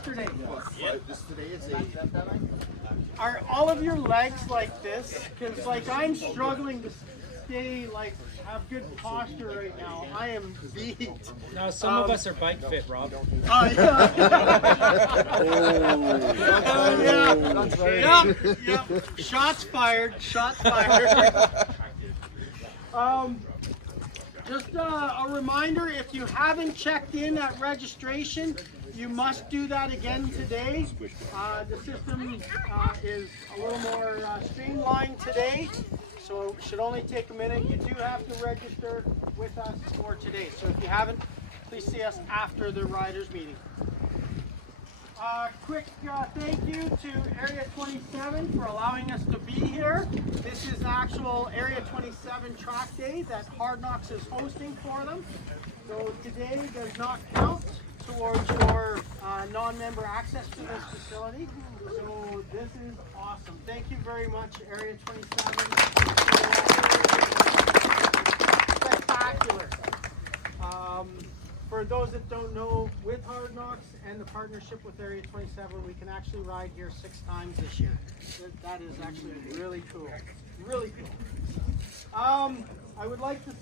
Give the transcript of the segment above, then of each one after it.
yesterday? This today is 8. Are all of your legs like this? Because like I'm struggling to stay like have good posture right now. I am beat. No, some of us are bike fit, Rob. Yeah. Yep. Shots fired. Shots fired. Just a reminder, if you haven't checked in at registration, you must do that again today. The system is a little more streamlined today, so it should only take a minute. You do have to register with us for today. So if you haven't, please see us after the riders meeting. Quick thank you to Area 27 for allowing us to be here. This is the actual Area 27 track day that HARDNOX is hosting for them. So today does not count towards your non-member access to this facility. So this is awesome. Thank you very much, Area 27. Spectacular. For those that don't know, with HARDNOX and the partnership with Area 27, we can actually ride here 6 times this year. That is actually really cool. Really cool. I would like to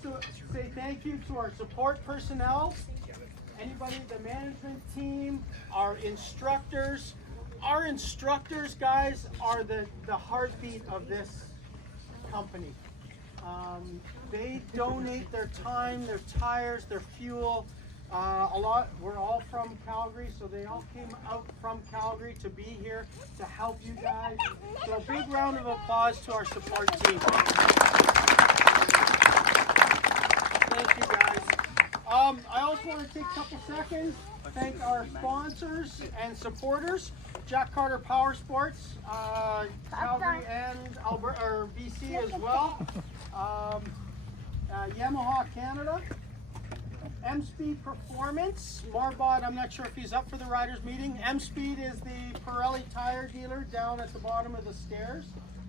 say thank you to our support personnel, anybody, the management team, our instructors. Our instructors, guys, are the heartbeat of this company. They donate their time, their tires, their fuel. We're all from Calgary, so they all came out from Calgary to be here to help you guys. So a big round of applause to our support team. Thank you guys. I also want to take a couple seconds to thank our sponsors and supporters, Jack Carter Power Sports, Calgary and Alberta, or BC as well, Yamaha Canada, M-Speed Performance, Marbod, I'm not sure if he's up for the riders meeting. M-Speed is the Pirelli tire dealer down at the bottom of the stairs.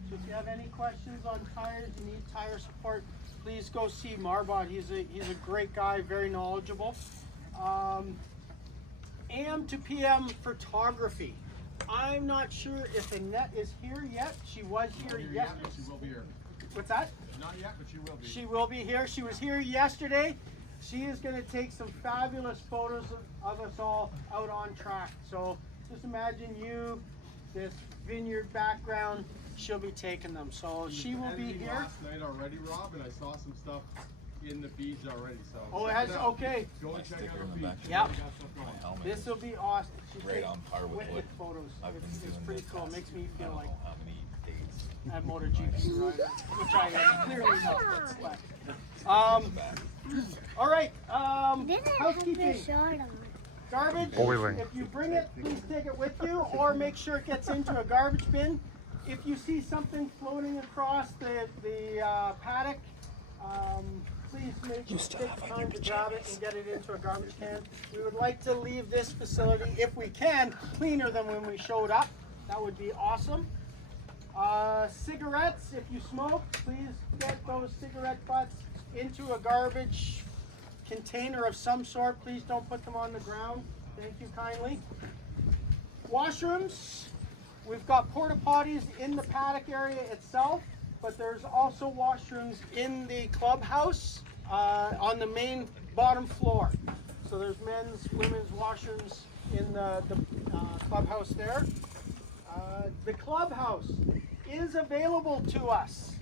So if you have any questions on tires, you need tire support, please go see Marbod. He's a great guy, very knowledgeable. AM to PM Photography. I'm not sure if Annette is here yet. She was here yesterday. She will be here. What's that? Not yet, but she will be. She will be here. She was here yesterday. She is going to take some fabulous photos of us all out on track. So just imagine you, this vineyard background, she'll be taking them. So she will be here. Last night already, Rob, and I saw some stuff in the beads already. So Oh, it has, okay. go and check out the beads. Yep. We got stuff going. This will be awesome. She Right takes on par with wicked what photos. I've been It's doing pretty the cool. It past, makes me I feel don't like know how many days. a MotoGP rider, which I am clearly not. But, all right, housekeeping. Garbage, if you bring it, please take it with you or make sure it gets into a garbage bin. If you see something floating across the paddock, please take the time to grab it and get it into a garbage can. We would like to leave this facility, if we can, cleaner than when we showed up. That would be awesome. Cigarettes, if you smoke, please get those cigarette butts into a garbage container of some sort. Please don't put them on the ground. Thank you kindly. Washrooms. We've got porta potties in the paddock area itself, but there's also washrooms in the clubhouse on the main bottom floor. So there's men's, women's washrooms in the clubhouse there. The clubhouse is available to us.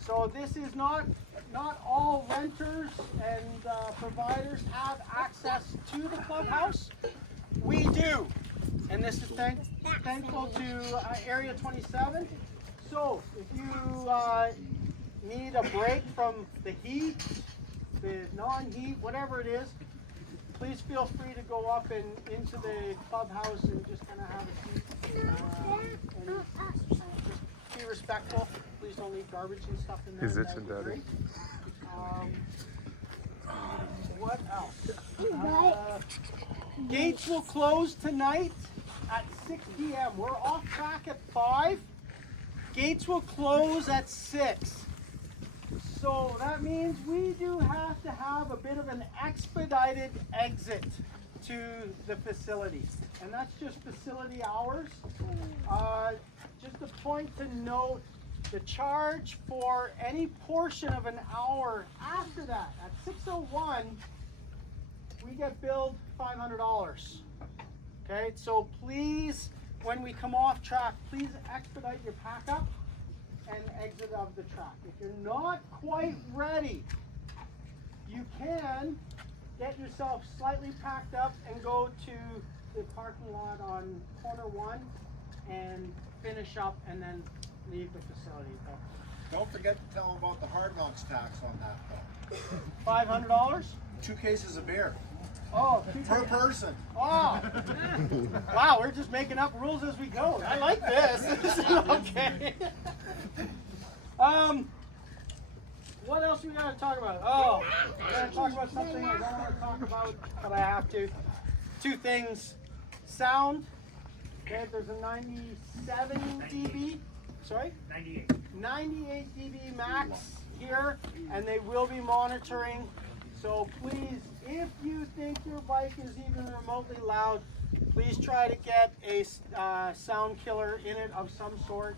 So this is not all renters and providers have access to the clubhouse. We do, and this is thankful to Area 27. So if you need a break from the heat, the non-heat, whatever it is, please feel free to go up and into the clubhouse and just kind of have a seat. And just be respectful. Please don't leave garbage and stuff in there. He's itching, Daddy. What else? Gates will close tonight at 6 p.m. We're off track at 5. Gates will close at 6. So that means we do have to have a bit of an expedited exit to the facility. And that's just facility hours. Just a point to note, the charge for any portion of an hour after that, at 6:01, we get billed $500. Okay, so please, when we come off track, please expedite your pack up and exit of the track. If you're not quite ready, you can get yourself slightly packed up and go to the parking lot on corner 1 and finish up and then leave the facility. Don't forget to tell them about the HARDNOX tax on that though. $500? 2 cases of beer. Oh, Per person. Oh, wow, we're just making up rules as we go. I like this. Okay. What else we gotta talk about? Oh, we're gonna talk about something I don't want to talk about, but I have to. 2 things. Sound. Okay, there's a 97 dB. Sorry? 98 dB max here, and they will be monitoring. So please, if you think your bike is even remotely loud, please try to get a sound killer in it of some sort.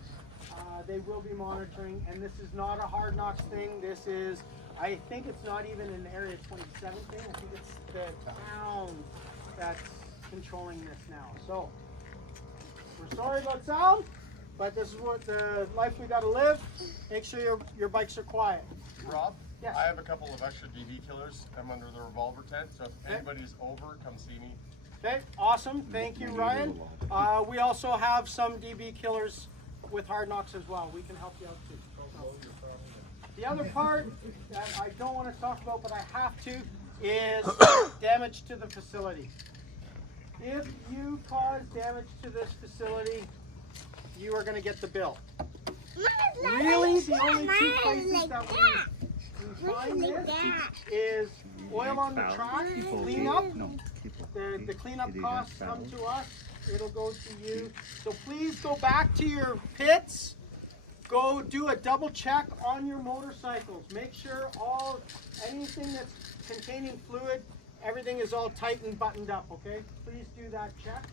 They will be monitoring, and this is not a HARDNOX thing. This is, I think it's not even an Area 27 thing. I think it's the town that's controlling this now. So, we're sorry about sound, but this is what the life we gotta live. Make sure your bikes are quiet. Rob? Yes. I have a couple of extra DB killers. I'm under the revolver tent, so if anybody's over, come see me. Okay, awesome. Thank you, Ryan. We also have some DB killers with HARDNOX as well. We can help you out too. The other part that I don't want to talk about, but I have to, is damage to the facility. If you cause damage to this facility, you are going to get the bill. Really, the only 2 places that we find this is oil on the track, cleanup. The cleanup costs come to us. It'll go to you. So please go back to your pits. Go do a double check on your motorcycles. Make sure anything that's containing fluid, everything is all tight and buttoned up, okay? Please do that check.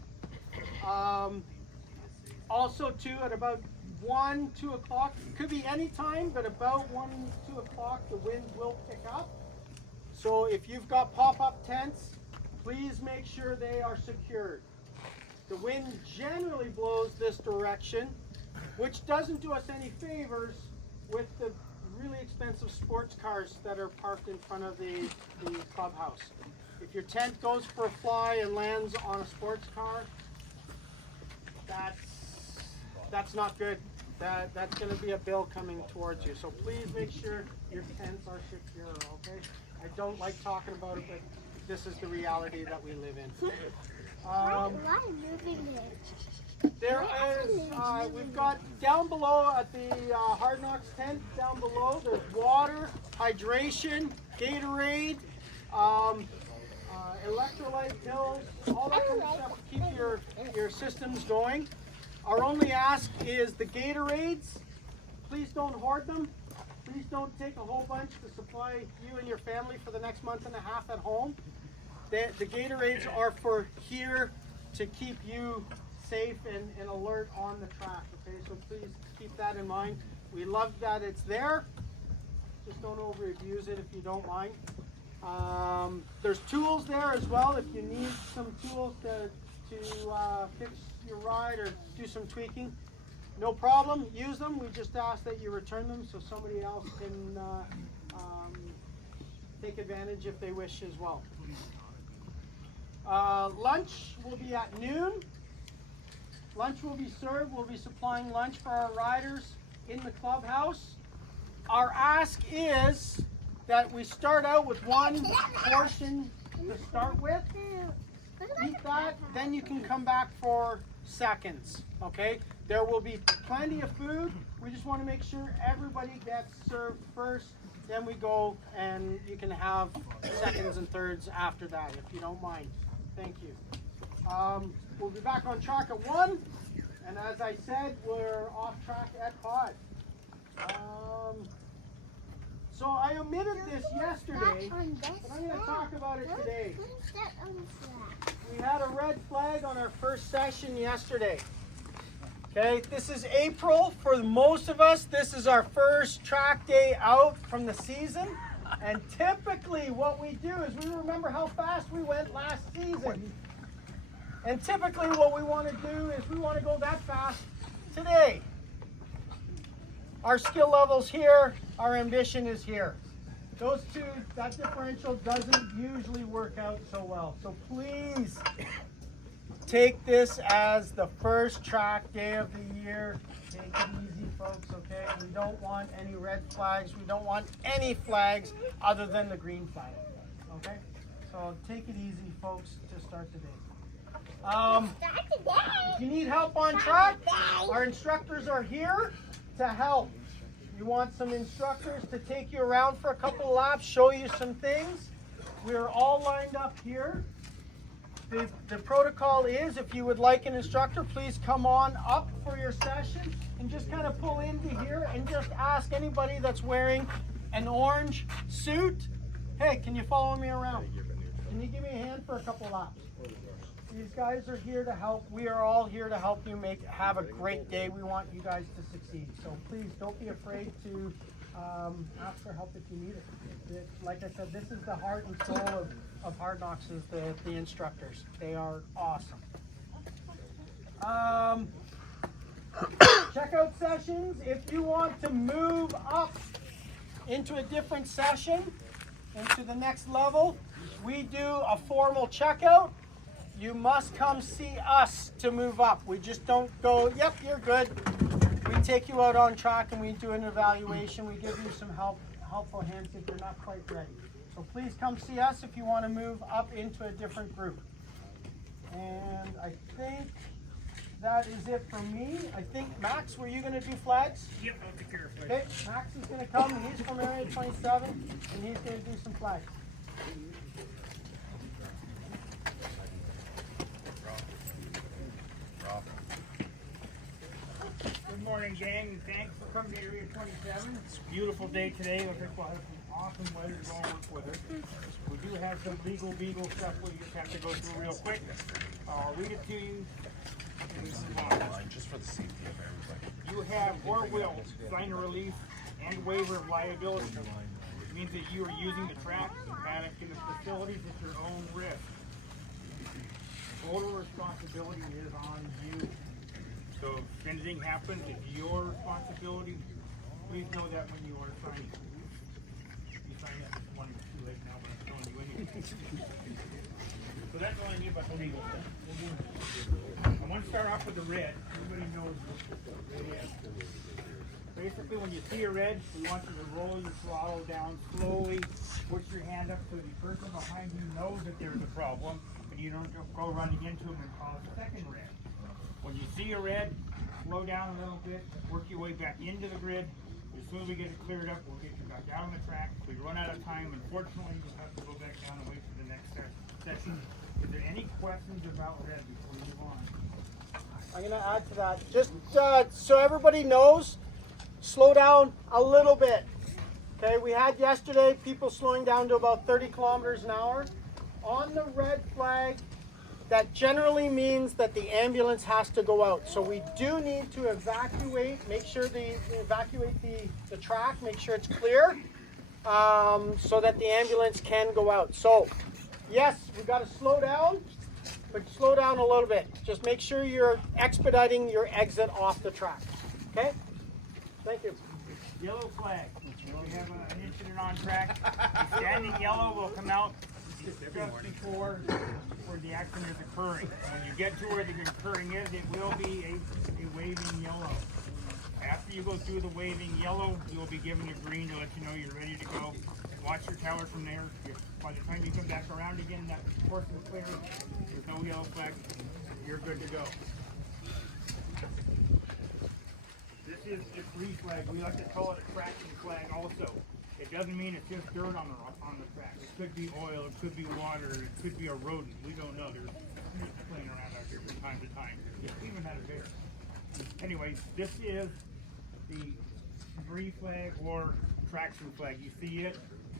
Also too, at about 1, 2 o'clock, could be any time, but about 1, 2 o'clock, the wind will pick up. So if you've got pop-up tents, please make sure they are secured. The wind generally blows this direction, which doesn't do us any favors with the really expensive sports cars that are parked in front of the clubhouse. If your tent goes for a fly and lands on a sports car, that's not good. That's going to be a bill coming towards you. So please make sure your tents are secure, okay? I don't like talking about it, but this is the reality that we live in. There is, we've got down below at the HARDNOX tent, down below, there's water, hydration, Gatorade, electrolyte pills, all that kind of stuff to keep your systems going. Our only ask is the Gatorades, please don't hoard them. Please don't take a whole bunch to supply you and your family for the next month and a half at home. The Gatorades are for here to keep you safe and alert on the track, okay? So please keep that in mind. We love that it's there. Just don't overuse it if you don't mind. There's tools there as well if you need some tools to fix your ride or do some tweaking. No problem, use them. We just ask that you return them so somebody else can take advantage if they wish as well. Lunch will be at noon. Lunch will be served. We'll be supplying lunch for our riders in the clubhouse. Our ask is that we start out with 1 portion to start with. Eat that, then you can come back for seconds, okay? There will be plenty of food. We just want to make sure everybody gets served first. Then we go and you can have seconds and thirds after that, if you don't mind. Thank you. We'll be back on track at 1. And as I said, we're off track at 5. So I omitted this yesterday, but I'm going to talk about it today. We had a red flag on our first session yesterday. Okay, this is April. For most of us, this is our first track day out from the season. And typically what we do is we remember how fast we went last season. And typically what we want to do is we want to go that fast today. Our skill level's here, our ambition is here. Those two, that differential doesn't usually work out so well. So please take this as the first track day of the year. Take it easy, folks, okay? We don't want any red flags. We don't want any flags other than the green flag, okay? So take it easy, folks, to start the day. If you need help on track, our instructors are here to help. You want some instructors to take you around for a couple of laps, show you some things. We're all lined up here. The protocol is, if you would like an instructor, please come on up for your session and just kind of pull into here and just ask anybody that's wearing an orange suit, hey, can you follow me around? Can you give me a hand for a couple of laps? These guys are here to help. We are all here to help you have a great day. We want you guys to succeed. So please don't be afraid to ask for help if you need it. Like I said, this is the heart and soul of Hard Knocks, is the instructors. They are awesome. Checkout sessions. If you want to move up into a different session, into the next level, we do a formal checkout. You must come see us to move up. We just don't go, yep, you're good. We take you out on track and we do an evaluation. We give you some helpful hints if you're not quite ready. So please come see us if you want to move up into a different group. And I think that is it for me. I think, Max, were you going to do flags? Yep, I'll take care of Okay, Max is going to come. He's from Area 27, and he's going to do some flags. Good morning, gang, and thanks for coming to Area 27. It's a beautiful day today. Looks like we'll have some awesome weather to go and work with us. We do have some legal stuff we just have to go through real quick. I'll read it to you. Just for the safety of everybody. You have or will sign a release and waiver of liability. It means that you are using the track, the paddock, and the facilities at your own risk. Total responsibility is on you. So if anything happens, it's your responsibility. Please know that when you are signing. You sign that one too late now, but I'm telling you anyway. So that's all I need about the legal stuff. I want to start off with the red. Everybody knows what red is. Basically, when you see a red, we want you to roll your throttle down slowly. Push your hand up so the person behind you knows that there's a problem, and you don't go running into them and cause a second red. When you see a red, slow down a little bit, work your way back into the grid. As soon as we get it cleared up, we'll get you back out on the track. If we run out of time, unfortunately, you'll have to go back down and wait for the next session. Is there any questions about red before we move on? I'm going to add to that. Just so everybody knows, slow down a little bit. Okay, we had yesterday people slowing down to about 30 kilometers an hour. On the red flag, that generally means that the ambulance has to go out. So we do need to evacuate, make sure evacuate the track, make sure it's clear, so that the ambulance can go out. So yes, we got to slow down, but slow down a little bit. Just make sure you're expediting your exit off the track. Okay? Thank you. Yellow flag. We have an incident on track. The standing yellow will come out just before the accident is occurring. When you get to where the occurring is, it will be a waving yellow. After you go through the waving yellow, you will be given a green to let you know you're ready to go. Watch your tower from there. By the time you come back around again, that portion is clear. There's no yellow flag. You're good to go. This is a free flag. We like to call it a traction flag also. It doesn't mean it's just dirt on the track. It could be oil, it could be water, it could be a rodent. We don't know. There's snakes playing around out here from time to time. We even had a bear. Anyways, this is the free flag or traction flag. You see it?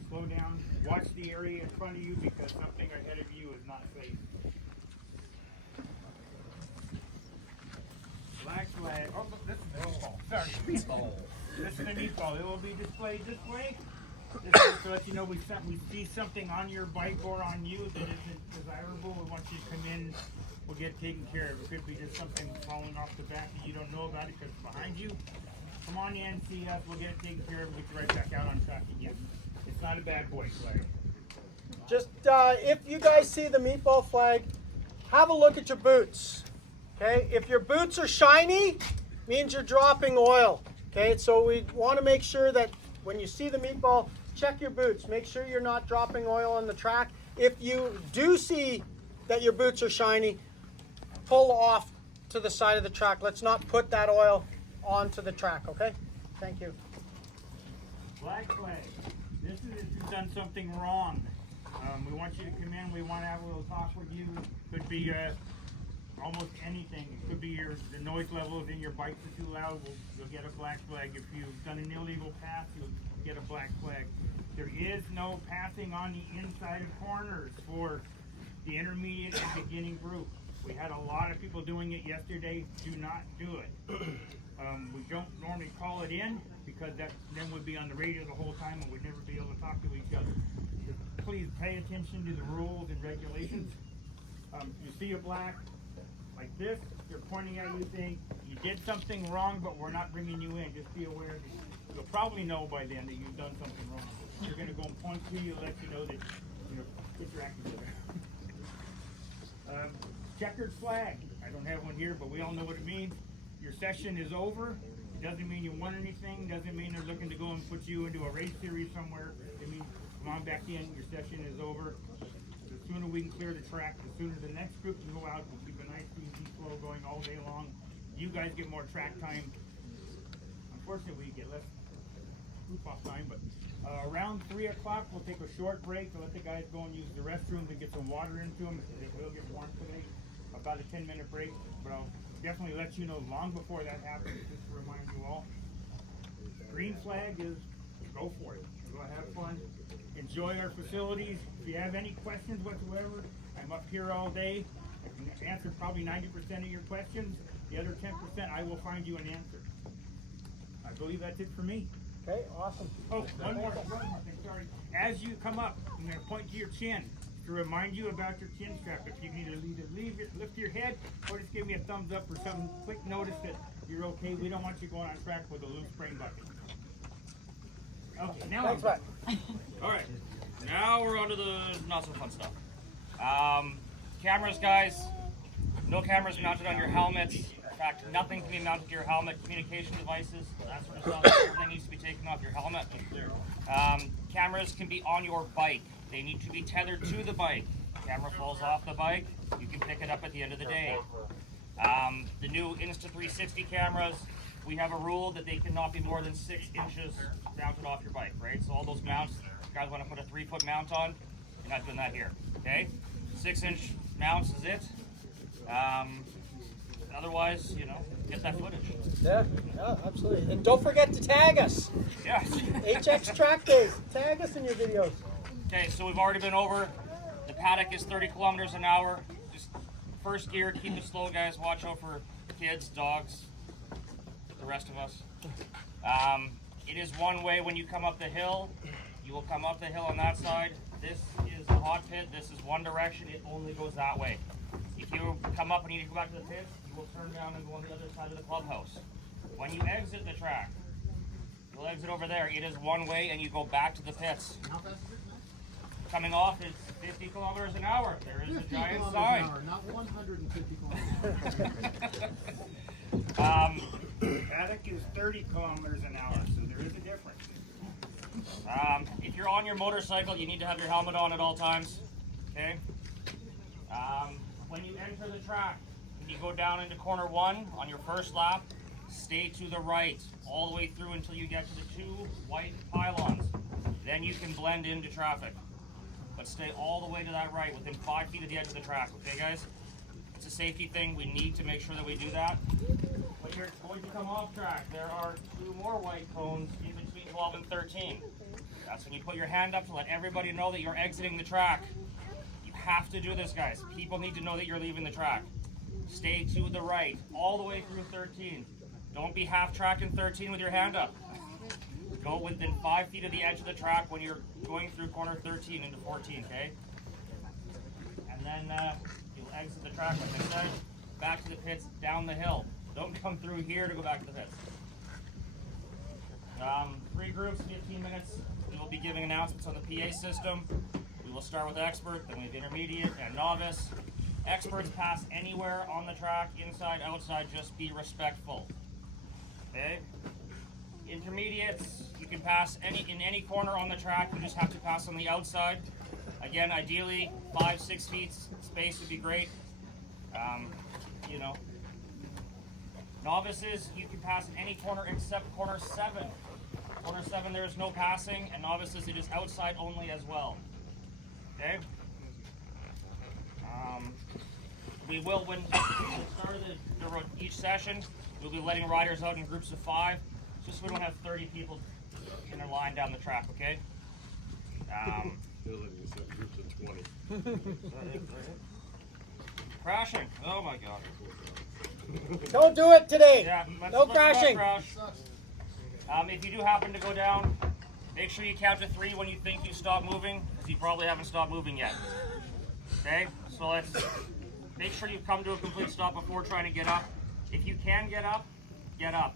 Slow down. Watch the area in front of you because something ahead of you is not safe. Black flag. Oh, look, this is the meatball. Sorry, meatball. This is the meatball. It will be displayed this way. This is to let you know we see something on your bike or on you that isn't desirable. We want you to come in. We'll get taken care of. It could be just something falling off the back that you don't know about it because it's behind you. Come on in, see us. We'll get it taken care of. We'll get you right back out on track again. It's not a bad boy flag. Just if you guys see the meatball flag, have a look at your boots. Okay, if your boots are shiny, means you're dropping oil. Okay, so we want to make sure that when you see the meatball, check your boots. Make sure you're not dropping oil on the track. If you do see that your boots are shiny, pull off to the side of the track. Let's not put that oil onto the track, okay? Thank you. Black flag. This is if you've done something wrong. We want you to come in. We want to have a little talk with you. Could be almost anything. It could be the noise levels in your bikes are too loud. You'll get a black flag. If you've done an illegal pass, you'll get a black flag. There is no passing on the inside of corners for the intermediate and beginning group. We had a lot of people doing it yesterday. Do not do it. We don't normally call it in because then we'd be on the radio the whole time and we'd never be able to talk to each other. Just please pay attention to the rules and regulations. You see a black like this, you're pointing at you saying you did something wrong, but we're not bringing you in. Just be aware that you'll probably know by then that you've done something wrong. We're going to go and point to you, let you know that get your act together. Checkered flag. I don't have one here, but we all know what it means. Your session is over. It doesn't mean you won anything. Doesn't mean they're looking to go and put you into a race series somewhere. It means come on back in. Your session is over. The sooner we can clear the track, the sooner the next group can go out. We'll keep a nice easy flow going all day long. You guys get more track time. Unfortunately, we get less group off time, but around 3 o'clock, we'll take a short break to let the guys go and use the restrooms and get some water into them. It will get warm today. About a 10-minute break, but I'll definitely let you know long before that happens, just to remind you all. Green flag is go for it. Go have fun. Enjoy our facilities. If you have any questions whatsoever, I'm up here all day. I can answer probably 90% of your questions. The other 10%, I will find you an answer. I believe that's it for me. Okay, awesome. Oh, one more thing, sorry. As you come up, I'm going to point to your chin to remind you about your chin strap. If you need to lift your head, or just give me a thumbs up or some quick notice that you're okay. We don't want you going on track with a loose brain bucket. Okay, now Thanks, bud. All right, now we're on to the not so fun stuff. Cameras, guys. No cameras mounted on your helmets. In fact, nothing can be mounted to your helmet. Communication devices, that sort of stuff. Everything needs to be taken off your helmet. Cameras can be on your bike. They need to be tethered to the bike. Camera falls off the bike, you can pick it up at the end of the day. The new Insta360 cameras, we have a rule that they cannot be more than 6 inches mounted off your bike, right? So all those mounts, if you guys want to put a 3-foot mount on, you're not doing that here, okay? 6-inch mounts is it. Otherwise, get that footage. Yeah, absolutely. And don't forget to tag us. Yeah. HX Track Days. Tag us in your videos. Okay, so we've already been over. The paddock is 30 kilometers an hour. Just first gear, keep it slow, guys. Watch out for kids, dogs, the rest of us. It is one way when you come up the hill. You will come up the hill on that side. This is the hot pit. This is one direction. It only goes that way. If you come up and you need to go back to the pit, you will turn down and go on the other side of the clubhouse. When you exit the track, you'll exit over there. It is one way and you go back to the pits. Coming off is 50 kilometers an hour. There is a giant sign. Not 150 kilometers. Paddock is 30 kilometers an hour, so there is a difference. If you're on your motorcycle, you need to have your helmet on at all times. Okay. When you enter the track, when you go down into corner 1 on your first lap, stay to the right all the way through until you get to the 2 white pylons. Then you can blend into traffic. But stay all the way to that right, within 5 feet of the edge of the track. Okay, guys? It's a safety thing. We need to make sure that we do that. When you're going to come off track, there are 2 more white cones in between 12, and 13. That's when you put your hand up to let everybody know that you're exiting the track. You have to do this, guys. People need to know that you're leaving the track. Stay to the right, all the way through 13. Don't be half-track in 13 with your hand up. Go within 5 feet of the edge of the track when you're going through corner 13 into 14, okay? And then you'll exit the track, like I said, back to the pits, down the hill. Don't come through here to go back to the pits. 3 groups, 15 minutes. We will be giving announcements on the PA system. We will start with expert, then we have intermediate and novice. Experts pass anywhere on the track, inside, outside, just be respectful. Okay? Intermediates, you can pass in any corner on the track, you just have to pass on the outside. Again, ideally, 5-6 feet space would be great. You know. Novices, you can pass in any corner except corner 7. Corner 7, there is no passing, and novices, it is outside only as well. Okay? We will, when at the start of each session, we'll be letting riders out in groups of 5, just so we don't have 30 people in a line down the track, okay? Crashing, oh my god. Don't do it today. Yeah, No let's not crashing. crash. If you do happen to go down, make sure you count to 3 when you think you stop moving, because you probably haven't stopped moving yet. Okay, so let's make sure you come to a complete stop before trying to get up. If you can get up, get up.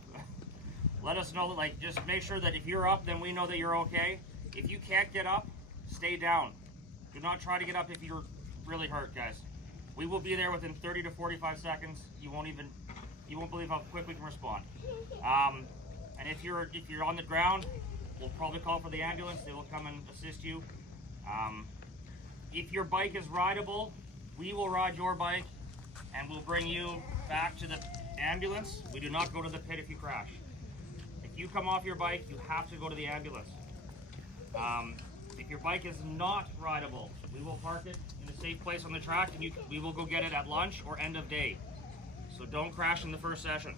Let us know, like, just make sure that if you're up, then we know that you're okay. If you can't get up, stay down. Do not try to get up if you're really hurt, guys. We will be there within 30 to 45 seconds. You won't believe how quick we can respond. And if you're on the ground, we'll probably call for the ambulance. They will come and assist you. If your bike is rideable, we will ride your bike and we'll bring you back to the ambulance. We do not go to the pit if you crash. If you come off your bike, you have to go to the ambulance. If your bike is not rideable, we will park it in a safe place on the track and we will go get it at lunch or end of day. So don't crash in the first session.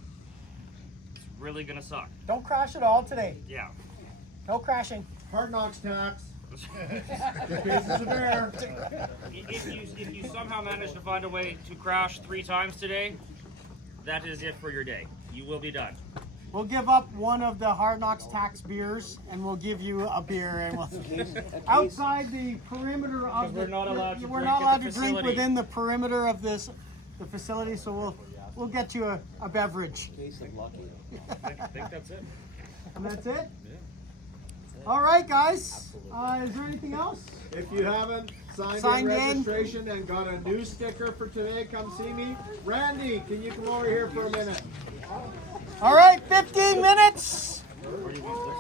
It's really gonna suck. Don't crash at all today. Yeah. No crashing. HARDNOX tax. This is a bear. If you somehow manage to find a way to crash 3 times today, that is it for your day. You will be done. We'll give up one of the HARDNOX tax beers, and we'll give you a beer, and we'll outside the perimeter of the. We're not allowed to we're drink not at the allowed to drink facility. within the perimeter of the facility, so we'll get you a beverage. I think that's it. And that's it. All right, guys. Is there anything else? If you haven't signed Signed in in. registration and got a new sticker for today, come see me. Randy, can you come over here for a minute? All right, 15 minutes.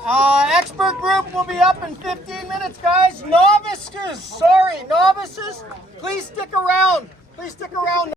Expert group will be up in 15 minutes, guys. Novices, please stick around. Please stick around.